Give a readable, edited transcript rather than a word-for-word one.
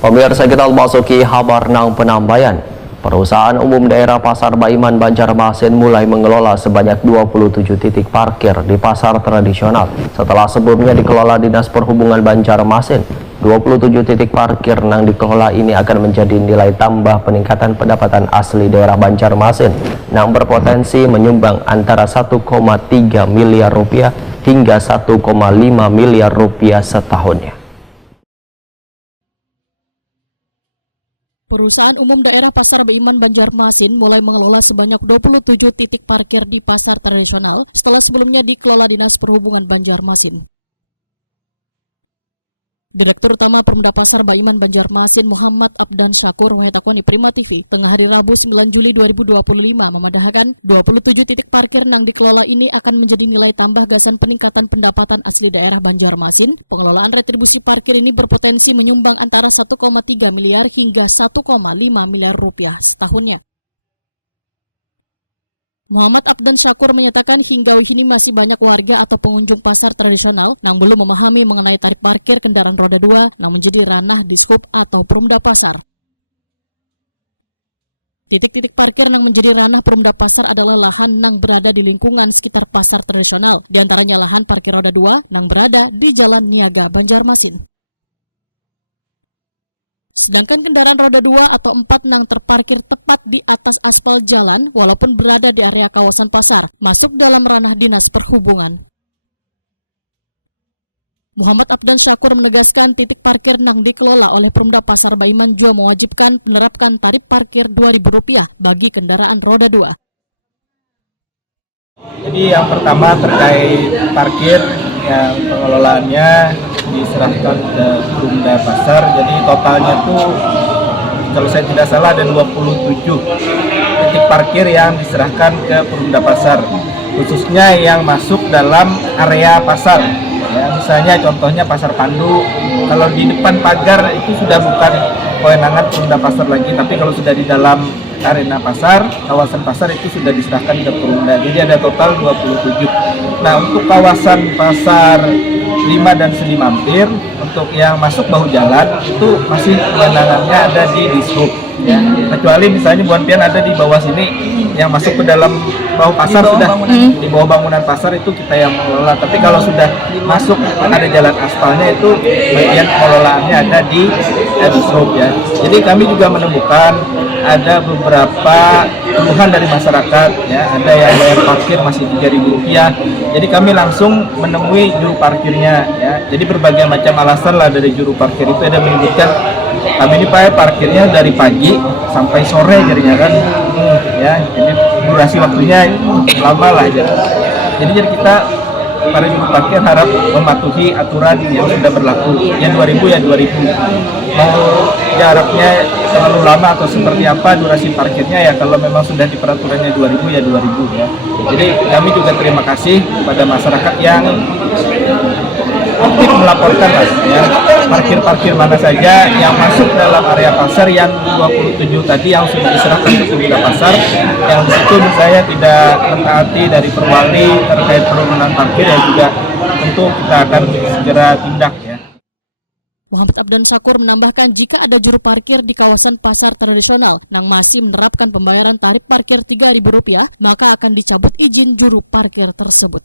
Pemirsa, kita memasuki kabar nang penambayan. Perusahaan umum daerah Pasar Baiman Banjarmasin mulai mengelola sebanyak 27 titik parkir di pasar tradisional. Setelah sebelumnya dikelola Dinas Perhubungan Banjarmasin, 27 titik parkir yang dikelola ini akan menjadi nilai tambah peningkatan pendapatan asli daerah Banjarmasin yang berpotensi menyumbang antara 1,3 miliar rupiah hingga 1,5 miliar rupiah setahunnya. Perusahaan umum daerah Pasar Baiman Banjarmasin mulai mengelola sebanyak 27 titik parkir di pasar tradisional setelah sebelumnya dikelola Dinas Perhubungan Banjarmasin. Direktur Utama Perumda Pasar Baiman Banjarmasin Muhammad Abdan Syakur Wahetakoni Prima TV tengah hari Rabu 9 Juli 2025 memadahkan 27 titik parkir yang dikelola ini akan menjadi nilai tambah gasan peningkatan pendapatan asli daerah Banjarmasin. Pengelolaan retribusi parkir ini berpotensi menyumbang antara 1,3 miliar hingga 1,5 miliar rupiah setahunnya. Muhammad Abdan Syakur menyatakan hingga kini masih banyak warga atau pengunjung pasar tradisional yang belum memahami mengenai tarif parkir kendaraan roda 2 yang menjadi ranah Dishub atau Perumda Pasar. Titik-titik parkir yang menjadi ranah Perumda Pasar adalah lahan yang berada di lingkungan sekitar pasar tradisional, di antaranya lahan parkir roda 2 yang berada di Jalan Niaga Banjarmasin. Sedangkan kendaraan roda 2 atau 4 yang terparkir tepat di atas aspal jalan walaupun berada di area kawasan pasar, masuk dalam ranah Dinas Perhubungan. Muhammad Abdan Syakur menegaskan titik parkir yang dikelola oleh Perumda Pasar Baiman juga mewajibkan menerapkan tarif parkir Rp2.000 bagi kendaraan roda 2. Jadi yang pertama terkait parkir yang pengelolaannya diserahkan ke Perumda Pasar. Jadi totalnya tuh kalau saya tidak salah ada 27 titik parkir yang diserahkan ke Perumda Pasar, khususnya yang masuk dalam area pasar. Ya, misalnya contohnya Pasar Pandu, kalau di depan pagar itu sudah bukan kewenangan Perumda Pasar lagi, tapi kalau sudah di dalam arena pasar, kawasan pasar itu sudah diserahkan ke Perumda. Jadi ada total 27. Nah, untuk kawasan pasar 5 dan Sudi Mampir, untuk yang masuk bahu jalan itu masih kewenangannya ada di Dishub, ya. Kecuali misalnya Buan Pian ada di bawah sini, yang masuk ke dalam bahu pasar di bawah bangunan pasar itu kita yang mengelola. Tapi kalau sudah masuk ada jalan aspalnya itu bagian pengelolaannya ada di Dishub, ya. Jadi kami juga menemukan ada beberapa keluhan dari masyarakat, ya, ada yang bayar parkir masih Rp3.000. Jadi kami langsung menemui juru parkirnya, ya. Jadi berbagai macam alasan lah dari juru parkir itu, ada menyebutkan kami ini parkirnya dari pagi sampai sore jadinya kan, ya. Jadi durasi waktunya cukup lama lah ya. Jadi kita para juru parkir harap mematuhi aturan yang sudah berlaku. Ya 2.000 ya 2.000. Mau jaraknya terlalu lama atau seperti apa durasi parkirnya, ya kalau memang sudah di peraturannya 2.000 ya 2.000, ya. Jadi kami juga terima kasih kepada masyarakat yang aktif melaporkan, ya, parkir-parkir mana saja yang masuk dalam area pasar yang 27 tadi yang sudah diserahkan ke Perumda Pasar, yang di situ misalnya tidak mentaati dari perwali terkait penurunan parkir, ya juga tentu kita akan segera tindak, ya. Muhammad Abdan Syakur menambahkan jika ada juru parkir di kawasan pasar tradisional yang masih menerapkan pembayaran tarif parkir Rp3.000, maka akan dicabut izin juru parkir tersebut.